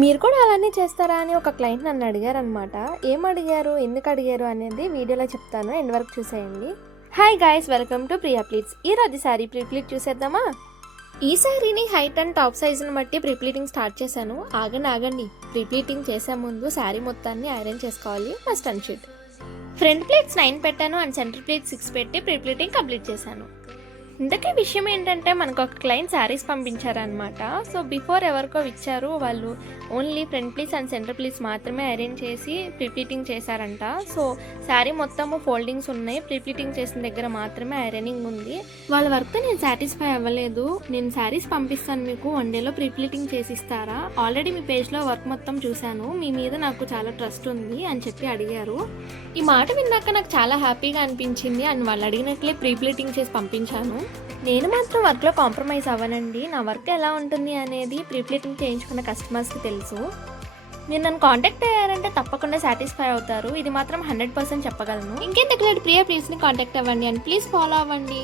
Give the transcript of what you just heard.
మీరు కూడా అలానే చేస్తారా అని ఒక క్లయింట్ నన్ను అడిగారనమాట. ఏం అడిగారు, ఎందుకు అడిగారు అనేది వీడియోలో చెప్తాను, ఎండ్ వరకు చూసేయండి. Hi guys, welcome to Priya pleats. ఈరోజు శారీ ప్రీప్లీట్ చూసేద్దామా? ఈ శారీని హైట్ అండ్ టాప్ సైజుని బట్టి ప్రీప్లీటింగ్ స్టార్ట్ చేశాను. ఆగండి, ప్రీప్లీటింగ్ చేసే ముందు శారీ మొత్తాన్ని ఐరన్ చేసుకోవాలి. ఫస్ట్ అన్షీట్ ఫ్రంట్ ప్లేట్స్ 9 పెట్టాను అండ్ సెంటర్ ప్లేట్ 6 పెట్టి ప్రీప్లీటింగ్ కంప్లీట్ చేశాను. ఇంతకీ విషయం ఏంటంటే మనకు ఒక క్లయింట్ శారీస్ పంపించారనమాట. సో బిఫోర్ ఎవరికో ఇచ్చారు, వాళ్ళు only front pleats and centre pleats మాత్రమే అరేంజ్ చేసి ప్రీప్లీటింగ్ చేశారంట. సో శారీ మొత్తము ఫోల్డింగ్స్ ఉన్నాయి, ప్రీప్లీటింగ్ చేసిన దగ్గర మాత్రమే ఐరనింగ్ ఉంది. వాళ్ళ వర్క్తో నేను సాటిస్ఫై అవ్వలేదు, నేను శారీస్ పంపిస్తాను మీకు, 1 డేలో ప్రీప్లీటింగ్ చేసిస్తారా? ఆల్రెడీ మీ పేజ్లో వర్క్ మొత్తం చూశాను, మీ మీద నాకు చాలా ట్రస్ట్ ఉంది అని చెప్పి అడిగారు. ఈ మాట విన్నాక నాకు చాలా హ్యాపీగా అనిపించింది అండ్ వాళ్ళు అడిగినట్లే ప్రీప్లీటింగ్ చేసి పంపించాను. నేను మాత్రం వర్క్లో కాంప్రమైజ్ అవ్వనండి. నా వర్క్ ఎలా ఉంటుంది అనేది ప్రీప్లీటింగ్ చేయించుకున్న కస్టమర్స్కి తెలుసు. మీరు నన్ను కాంటాక్ట్ అయ్యారంటే తప్పకుండా సాటిస్ఫై అవుతారు, ఇది మాత్రం 100% చెప్పగలను. ఇంకెంత ప్రియా ప్లీజ్ని కాంటాక్ట్ అవ్వండి అండ్ ప్లీజ్ ఫాలో అవ్వండి.